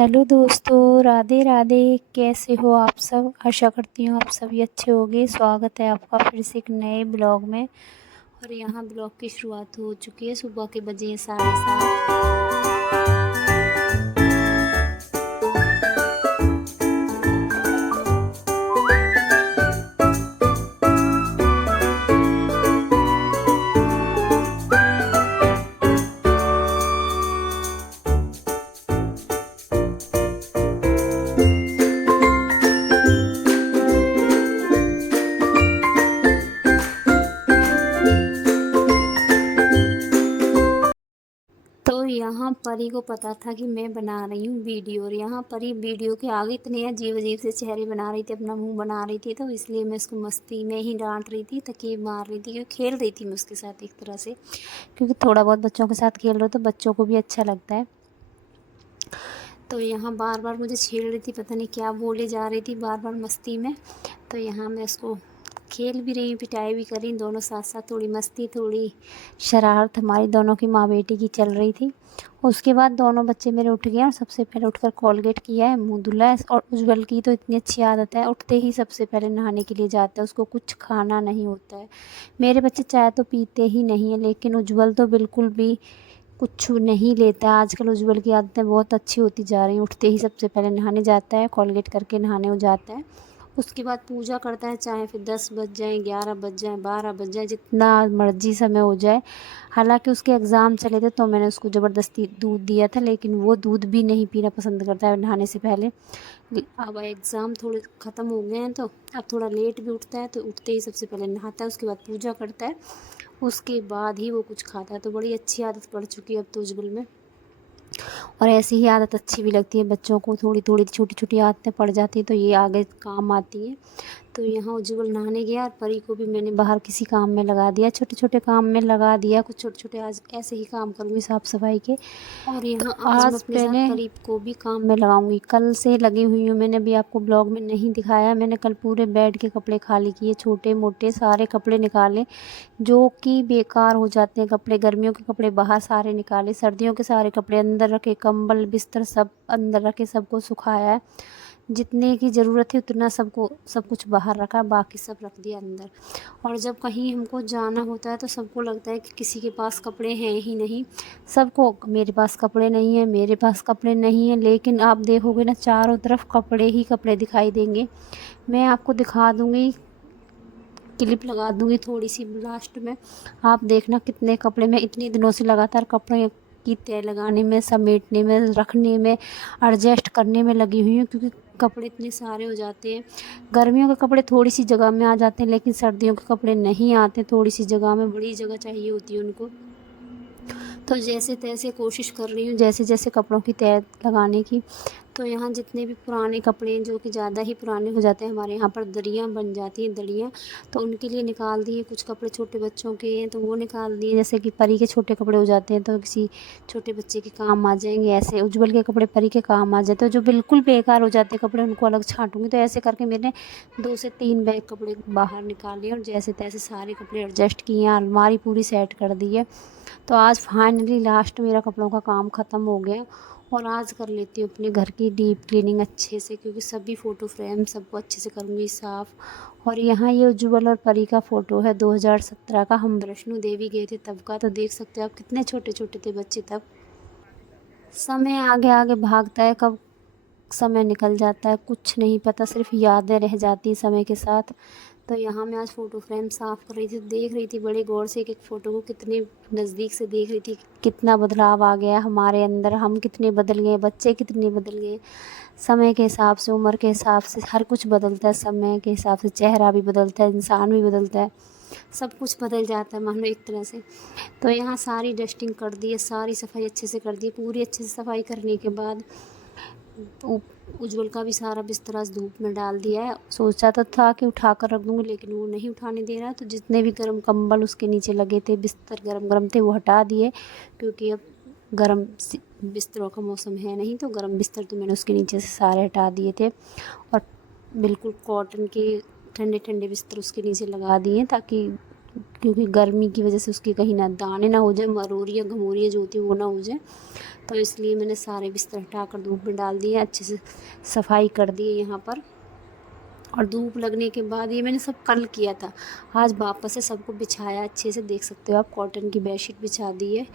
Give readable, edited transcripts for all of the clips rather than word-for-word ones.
Hello दोस्तों, राधे राधे। कैसे हो आप सब? आशा करती हूँ आप सभी अच्छे होंगे। स्वागत है आपका फिर से एक नए ब्लॉग में। और यहाँ ब्लॉग की शुरुआत हो चुकी है। सुबह के बजे हैं 7:30। तो यहाँ परी को पता था कि मैं बना रही हूँ वीडियो, और यहाँ परी वीडियो के आगे इतने अजीब अजीब से चेहरे बना रही थी, अपना मुंह बना रही थी। तो इसलिए मैं उसको मस्ती में ही डांट रही थी, तकिए मार रही थी, क्योंकि खेल रही थी मैं उसके साथ एक तरह से। क्योंकि थोड़ा बहुत बच्चों के साथ खेल रहे हो तो बच्चों को भी अच्छा लगता है। तो यहाँ बार बार मुझे छेड़ रही थी, पता नहीं क्या बोले जा रही थी बार बार मस्ती में। तो यहाँ मैं उसको खेल भी रही हूँ, पिटाई भी कर रही, दोनों साथ साथ। थोड़ी मस्ती, थोड़ी शरारत हमारी दोनों की माँ बेटी की चल रही थी। उसके बाद दोनों बच्चे मेरे उठ गए और सबसे पहले उठकर कोलगेट किया है, मुंह धुला है। और उज्ज्वल की तो इतनी अच्छी आदत है, उठते ही सबसे पहले नहाने के लिए जाता है। उसको कुछ खाना नहीं होता है। मेरे बच्चे चाय तो पीते ही नहीं है, लेकिन उज्ज्वल तो बिल्कुल भी कुछ नहीं लेता। आजकल उज्ज्वल की आदतें बहुत अच्छी होती जा रही हैं। उठते ही सबसे पहले नहाने जाता है, कोलगेट करके नहाने हो जाता है। उसके बाद पूजा करता है, चाहे फिर 10 बज जाए, 11 बज जाए, 12 बज जाए, जितना मर्जी समय हो जाए। हालांकि उसके एग्ज़ाम चले थे तो मैंने उसको ज़बरदस्ती दूध दिया था, लेकिन वो दूध भी नहीं पीना पसंद करता है नहाने से पहले। अब एग्ज़ाम थोड़े ख़त्म हो गए हैं तो अब थोड़ा लेट भी उठता है। तो उठते ही सबसे पहले नहाता है, उसके बाद पूजा करता है, उसके बाद ही वो कुछ खाता है। तो बड़ी अच्छी आदत पड़ चुकी है अब तो उज्ज्वल में। और ऐसी ही आदत अच्छी भी लगती है बच्चों को। थोड़ी थोड़ी छोटी छोटी आदतें पड़ जाती हैं तो ये आगे काम आती हैं। तो यहाँ उज्ज्वल नहाने गया और परी को भी मैंने बाहर किसी काम में लगा दिया, छोटे छोटे काम में लगा दिया। कुछ छोटे छोटे आज ऐसे ही काम करूँगी साफ़ सफाई के। और यहाँ आज मैं अपने साथ परी को भी काम में लगाऊंगी। कल से लगी हुई हूँ, मैंने अभी आपको ब्लॉग में नहीं दिखाया। मैंने कल पूरे बेड के कपड़े खाली किए, छोटे मोटे सारे कपड़े निकाले जो कि बेकार हो जाते हैं कपड़े। गर्मियों के कपड़े बाहर सारे निकाले, सर्दियों के सारे कपड़े अंदर रखे, कंबल बिस्तर सब अंदर रखे, सबको सुखाया है। जितने की ज़रूरत है उतना सब कुछ बाहर रखा, बाकी सब रख दिया अंदर। और जब कहीं हमको जाना होता है तो सबको लगता है कि किसी के पास कपड़े हैं ही नहीं। सबको मेरे पास कपड़े नहीं हैं, मेरे पास कपड़े नहीं हैं, लेकिन आप देखोगे ना चारों तरफ कपड़े ही कपड़े दिखाई देंगे। मैं आपको दिखा दूँगी, क्लिप लगा दूँगी थोड़ी सी लास्ट में, आप देखना कितने कपड़े। मैं इतने दिनों से लगातार कपड़े की तय लगाने में, समेटने में, रखने में, एडजस्ट करने में लगी हुई हूँ, क्योंकि कपड़े इतने सारे हो जाते हैं। गर्मियों के कपड़े थोड़ी सी जगह में आ जाते हैं, लेकिन सर्दियों के कपड़े नहीं आते थोड़ी सी जगह में, बड़ी जगह चाहिए होती है उनको। तो जैसे तैसे कोशिश कर रही हूँ, जैसे जैसे कपड़ों की तय लगाने की। तो यहाँ जितने भी पुराने कपड़े हैं जो कि ज़्यादा ही पुराने हो जाते हैं, हमारे यहाँ पर दरियाँ बन जाती हैं, दड़ियाँ, तो उनके लिए निकाल दिए। कुछ कपड़े छोटे बच्चों के हैं तो वो निकाल दिए, जैसे कि परी के छोटे कपड़े हो जाते हैं तो किसी छोटे बच्चे के काम आ जाएंगे। ऐसे उज्ज्वल के कपड़े परी के काम आ जाते हैं। जो बिल्कुल बेकार हो जाते हैं कपड़े उनको अलग छाँटूँगी। तो ऐसे करके मैंने 2 से 3 बैग कपड़े बाहर निकाले और जैसे तैसे सारे कपड़े एडजस्ट किए हैं, अलमारी पूरी सेट कर दी है। तो आज फाइनली लास्ट मेरा कपड़ों का काम ख़त्म हो गया। और आज कर लेती हूँ अपने घर की डीप क्लीनिंग अच्छे से, क्योंकि सभी फ़ोटो फ्रेम सबको अच्छे से करूँगी साफ़। और यहाँ ये उज्ज्वल और परी का फ़ोटो है 2017 का, हम वैष्णो देवी गए थे तब का। तो देख सकते हो आप कितने छोटे छोटे थे बच्चे तब। समय आगे आगे भागता है, कब समय निकल जाता है कुछ नहीं पता, सिर्फ यादें रह जाती हैं समय के साथ। तो यहाँ मैं आज फ़ोटो फ्रेम साफ़ कर रही थी, देख रही थी बड़े गौर से एक एक फ़ोटो को, कितने नज़दीक से देख रही थी, कितना बदलाव आ गया हमारे अंदर, हम कितने बदल गए, बच्चे कितने बदल गए। समय के हिसाब से, उम्र के हिसाब से हर कुछ बदलता है, समय के हिसाब से चेहरा भी बदलता है, इंसान भी बदलता है, सब कुछ बदल जाता है मानो एक तरह से। तो यहाँ सारी डस्टिंग कर दी है, सारी सफाई अच्छे से कर दी है। पूरी अच्छे से सफाई करने के बाद उज्ज्वल का भी सारा बिस्तर आज धूप में डाल दिया है। सोचा तो था कि उठा कर रख दूँगी, लेकिन वो नहीं उठाने दे रहा। तो जितने भी गर्म कंबल उसके नीचे लगे थे, बिस्तर गरम गरम थे, वो हटा दिए, क्योंकि अब गर्म बिस्तरों का मौसम है नहीं। तो गर्म बिस्तर तो मैंने उसके नीचे से सारे हटा दिए थे, और बिल्कुल कॉटन के ठंडे ठंडे बिस्तर उसके नीचे लगा दिए, ताकि क्योंकि गर्मी की वजह से उसके कहीं ना दाने ना हो जाए, मरोरियाँ घमोरियाँ जो होती है वो ना हो जाए। तो इसलिए मैंने सारे बिस्तर हटाकर धूप में डाल दिए, अच्छे से सफाई कर दी यहाँ पर। और धूप लगने के बाद ये मैंने सब कल किया था, आज वापस से सबको बिछाया अच्छे से। देख सकते हो आप, कॉटन की बेडशीट बिछा दी है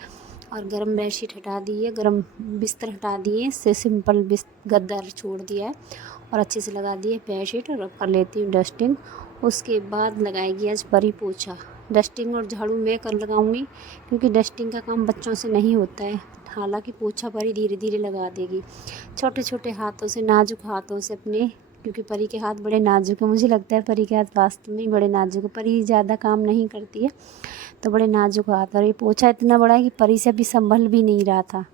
और गर्म बेडशीट हटा दी है, गर्म बिस्तर हटा दिए, से सिंपल गद्दा छोड़ दिया है और अच्छे से लगा दिए बेडशीट। और अब कर लेती हूँ डस्टिंग। उसके बाद लगाएगी आज परी पोछा। डस्टिंग और झाड़ू मैं कर लगाऊंगी क्योंकि डस्टिंग का काम बच्चों से नहीं होता है, हालांकि पोछा परी धीरे धीरे लगा देगी, छोटे छोटे हाथों से, नाजुक हाथों से अपने, क्योंकि परी के हाथ बड़े नाजुक हैं। मुझे लगता है परी के हाथ वास्तव में ही बड़े नाजुक है। परी ज़्यादा काम नहीं करती है तो बड़े नाजुक हाथ, और ये पोछा इतना बड़ा है कि परी से अभी संभल भी नहीं रहा था।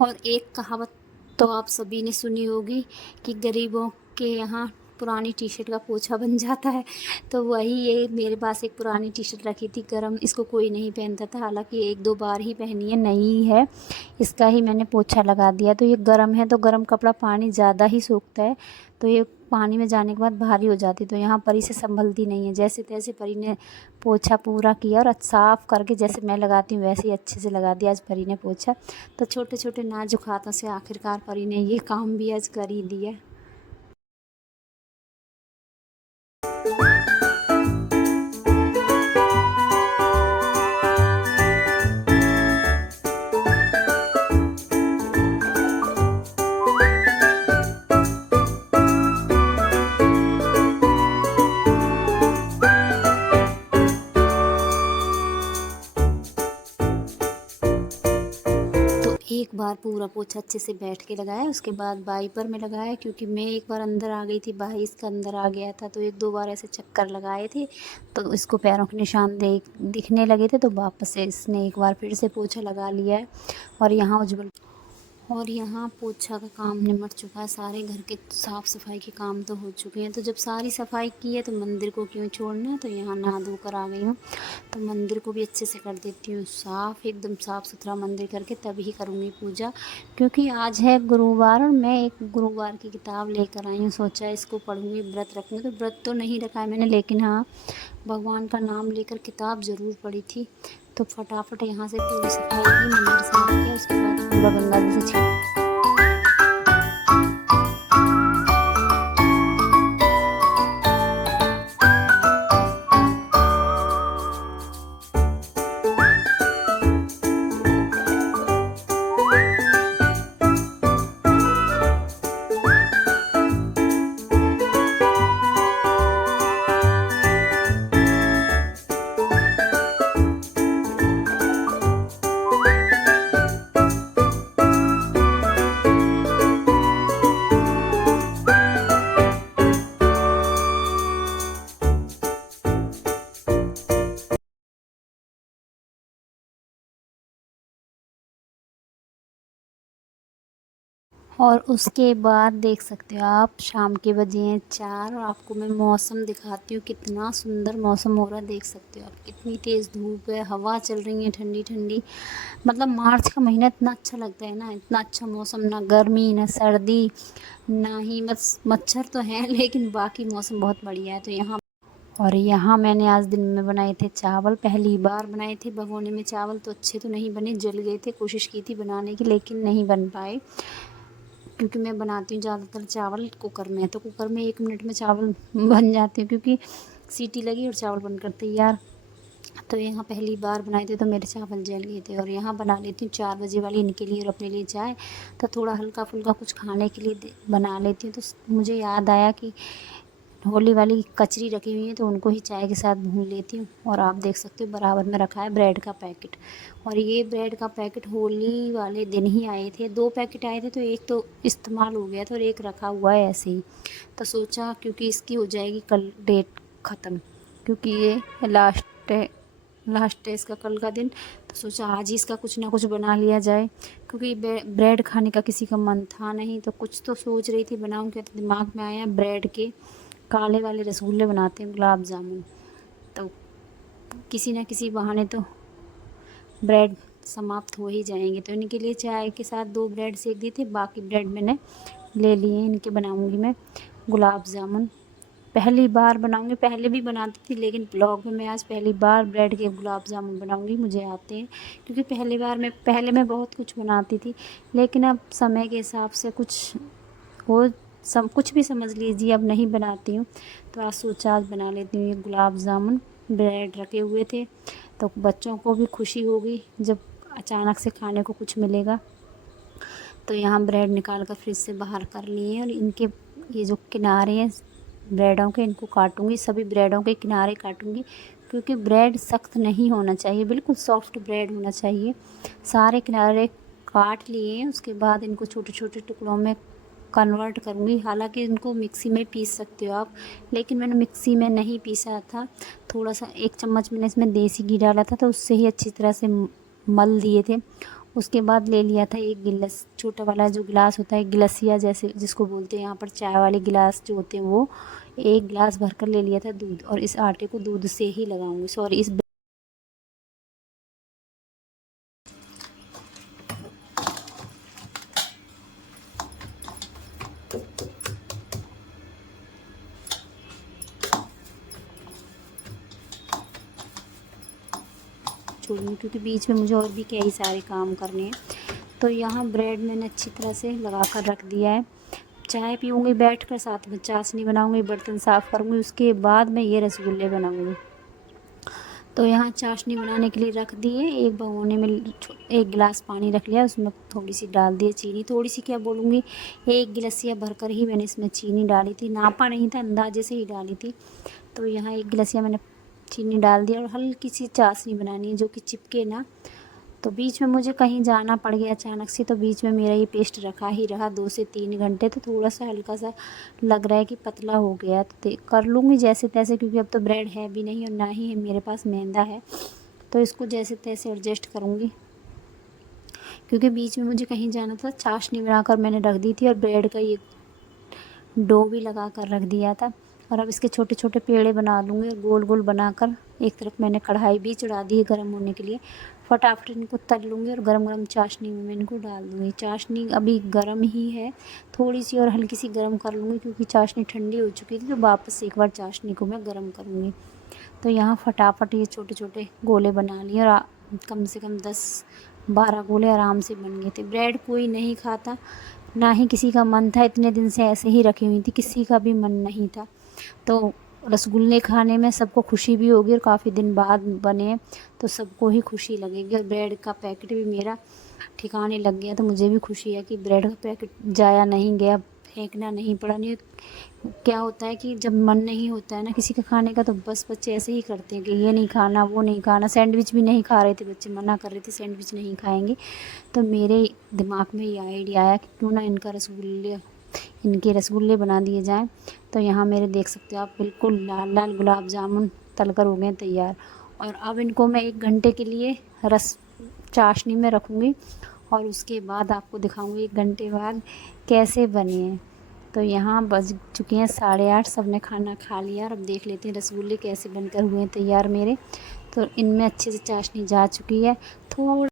और एक कहावत तो आप सभी ने सुनी होगी कि गरीबों के यहाँ पुरानी टी शर्ट का पोछा बन जाता है, तो वही ये मेरे पास एक पुरानी टी शर्ट रखी थी गरम, इसको कोई नहीं पहनता था, हालांकि एक दो बार ही पहनी है, नई है, इसका ही मैंने पोछा लगा दिया। तो ये गर्म है तो गर्म कपड़ा पानी ज़्यादा ही सोखता है, तो ये पानी में जाने के बाद भारी हो जाती, तो यहाँ परी से संभलती नहीं है। जैसे तैसे परी ने पोछा पूरा किया और साफ़ करके जैसे मैं लगाती हूँ वैसे ही अच्छे से लगा दिया आज परी ने पोछा। तो छोटे छोटे नाजुक हाथों से आखिरकार परी ने ये काम भी आज कर ही दिया। एक बार पूरा पोछा अच्छे से बैठ के लगाया, उसके बाद वाइपर में लगाया, क्योंकि मैं एक बार अंदर आ गई थी, भाई इसका अंदर आ गया था, तो एक दो बार ऐसे चक्कर लगाए थे तो इसको पैरों के निशान दिखने लगे थे, तो वापस से इसने एक बार फिर से पोछा लगा लिया है। और यहाँ पोछा का काम निमट चुका है, सारे घर के साफ़ सफाई के काम तो हो चुके हैं। तो जब सारी सफाई की है तो मंदिर को क्यों छोड़ना, तो यहाँ नहा धो कर आ गई हूँ, तो मंदिर को भी अच्छे से कर देती हूँ साफ़, एकदम साफ़ सुथरा मंदिर करके तभी करूँगी पूजा, क्योंकि आज है गुरुवार और मैं एक गुरुवार की किताब लेकर आई हूँ, सोचा इसको पढ़ूँगी, व्रत रखूँगी। तो व्रत तो नहीं रखा है मैंने, लेकिन हाँ भगवान का नाम लेकर किताब ज़रूर पढ़ी थी। तो फटाफट यहाँ से पूरी सफाई की, मंदिर साफ किया, उसके बाद पूरा गंगा जी से और उसके बाद देख सकते हो आप, शाम के बजे हैं 4 और आपको मैं मौसम दिखाती हूँ, कितना सुंदर मौसम हो रहा है। देख सकते हो आप, कितनी तेज़ धूप है, हवा चल रही है ठंडी ठंडी। मतलब मार्च का महीना इतना अच्छा लगता है ना, इतना अच्छा मौसम, ना गर्मी ना सर्दी ना ही बस मच्छर तो है, लेकिन बाकी मौसम बहुत बढ़िया है। तो यहाँ मैंने आज दिन में बनाए थे चावल, पहली बार बनाए थे भगोने में चावल, तो अच्छे तो नहीं बने, जल गए थे, कोशिश की थी बनाने की लेकिन नहीं बन पाए, क्योंकि मैं बनाती हूँ ज़्यादातर चावल कुकर में, तो कुकर में 1 मिनट में चावल बन जाते हैं, क्योंकि सीटी लगी और चावल बनकर तैयार। तो यहाँ पहली बार बनाए थे तो मेरे चावल जल गए थे। और यहाँ बना लेती हूँ 4 बजे वाली इनके लिए और अपने लिए चाय, तो थोड़ा हल्का फुल्का कुछ खाने के लिए बना लेती हूँ। तो मुझे याद आया कि होली वाली कचरी रखी हुई है, तो उनको ही चाय के साथ भून लेती हूँ। और आप देख सकते हो बराबर में रखा है ब्रेड का पैकेट, और ये ब्रेड का पैकेट होली वाले दिन ही आए थे, 2 पैकेट आए थे, तो एक तो इस्तेमाल हो गया था और एक रखा हुआ है ऐसे ही। तो सोचा क्योंकि इसकी हो जाएगी कल डेट ख़त्म, क्योंकि ये लास्ट है इसका कल का दिन, तो सोचा आज ही इसका कुछ ना कुछ बना लिया जाए, क्योंकि ब्रेड खाने का किसी का मन था नहीं। तो कुछ तो सोच रही थी बनाऊँ क्या, तो दिमाग में आया ब्रेड के काले वाले रसगुल्ले बनाते हैं, गुलाब जामुन, तो किसी न किसी बहाने तो ब्रेड समाप्त हो ही जाएंगे। तो इनके लिए चाय के साथ 2 ब्रेड सेक दी थी, बाकी ब्रेड मैंने ले लिए, इनके बनाऊंगी मैं गुलाब जामुन। पहली बार बनाऊंगी, पहले भी बनाती थी लेकिन ब्लॉग में मैं आज पहली बार ब्रेड के गुलाब जामुन बनाऊंगी। मुझे आते हैं क्योंकि पहले मैं बहुत कुछ बनाती थी, लेकिन अब समय के हिसाब से कुछ भी समझ लीजिए अब नहीं बनाती हूँ। तो आज सोचा आज बना लेती हूँ ये गुलाब जामुन। ब्रेड रखे हुए थे तो बच्चों को भी खुशी होगी जब अचानक से खाने को कुछ मिलेगा। तो यहाँ ब्रेड निकाल कर फ्रिज से बाहर कर लिए हैं और इनके ये जो किनारे हैं ब्रेडों के, इनको काटूंगी, सभी ब्रेडों के किनारे काटूंगी क्योंकि ब्रेड सख्त नहीं होना चाहिए, बिल्कुल सॉफ्ट ब्रेड होना चाहिए। सारे किनारे काट लिए हैं, उसके बाद इनको छोटे छोटे टुकड़ों में कन्वर्ट करूँगी। हालांकि इनको मिक्सी में पीस सकते हो आप, लेकिन मैंने मिक्सी में नहीं पीसा था। थोड़ा सा 1 चम्मच मैंने इसमें देसी घी डाला था तो उससे ही अच्छी तरह से मल दिए थे। उसके बाद ले लिया था 1 गिलास, छोटा वाला जो गिलास होता है, गिलासिया जैसे जिसको बोलते हैं यहाँ पर, चाय वाले गिलास जो होते हैं वो 1 गिलास भरकर ले लिया था दूध। और इस आटे को दूध से ही लगाऊंगी, सॉरी इस छोड़ूंगी क्योंकि बीच में मुझे और भी कई सारे काम करने हैं। तो यहाँ ब्रेड मैंने अच्छी तरह से लगा कर रख दिया है। चाय पीऊँगी बैठकर, साथ में चाशनी बनाऊँगी, बर्तन साफ़ करूँगी, उसके बाद मैं ये रसगुल्ले बनाऊँगी। तो यहाँ चाशनी बनाने के लिए रख दिए, एक भगोने में 1 गिलास पानी रख लिया, उसमें थोड़ी सी डाल दिए चीनी, थोड़ी सी क्या बोलूँगी, 1 गिलासिया भरकर ही मैंने इसमें चीनी डाली थी, नापा नहीं था, अंदाजे से ही डाली थी। तो यहाँ 1 गिलासिया मैंने चीनी डाल दिया और हल्की सी चाशनी बनानी है जो कि चिपके ना। तो बीच में मुझे कहीं जाना पड़ गया अचानक से, तो बीच में मेरा ये पेस्ट रखा ही रहा 2 से 3 घंटे। तो थोड़ा सा हल्का सा लग रहा है कि पतला हो गया, तो कर लूँगी जैसे तैसे, क्योंकि अब तो ब्रेड है भी नहीं और ना ही है मेरे पास मैदा है। तो इसको जैसे तैसे एडजस्ट करूँगी क्योंकि बीच में मुझे कहीं जाना था। चाशनी बनाकर मैंने रख दी थी और ब्रेड का ये डो भी लगा कर रख दिया था। और अब इसके छोटे छोटे पेड़े बना लूँगी और गोल गोल बनाकर एक तरफ मैंने कढ़ाई भी चढ़ा दी है गर्म होने के लिए। फटाफट इनको तल लूँगी और गरम गरम चाशनी में मैं इनको डाल दूँगी। चाशनी अभी गरम ही है, थोड़ी सी और हल्की सी गरम कर लूँगी क्योंकि चाशनी ठंडी हो चुकी थी, तो वापस एक बार चाशनी को मैं गरम करूँगी। तो यहाँ फटाफट ये छोटे छोटे गोले बना लिए और कम से कम 10-12 गोले आराम से बन गए थे। ब्रेड कोई नहीं खाता, ना ही किसी का मन था, इतने दिन से ऐसे ही रखी हुई थी, किसी का भी मन नहीं था। तो रसगुल्ले खाने में सबको खुशी भी होगी और काफ़ी दिन बाद बने तो सबको ही खुशी लगेगी। और ब्रेड का पैकेट भी मेरा ठिकाने लग गया, तो मुझे भी खुशी है कि ब्रेड का पैकेट जाया नहीं गया, फेंकना नहीं पड़ा। नहीं क्या होता है कि जब मन नहीं होता है ना किसी का खाने का, तो बस बच्चे ऐसे ही करते हैं कि ये नहीं खाना, वो नहीं खाना। सैंडविच भी नहीं खा रहे थे बच्चे, मना कर रहे थे सैंडविच नहीं खाएंगे। तो मेरे दिमाग में ये आइडिया आया कि क्यों ना इनके रसगुल्ले बना दिए जाएं। तो यहाँ मेरे देख सकते हो आप, बिल्कुल लाल लाल गुलाब जामुन तलकर हो गए तैयार। और अब इनको मैं 1 घंटे के लिए चाशनी में रखूँगी और उसके बाद आपको दिखाऊँगी 1 घंटे बाद कैसे बने हैं। तो यहाँ बज चुके हैं 8:30, सबने खाना खा लिया। और अब देख लेते हैं रसगुल्ले कैसे बनकर हुए हैं तैयार मेरे। तो इनमें अच्छे से चाशनी जा चुकी है। थोड़ा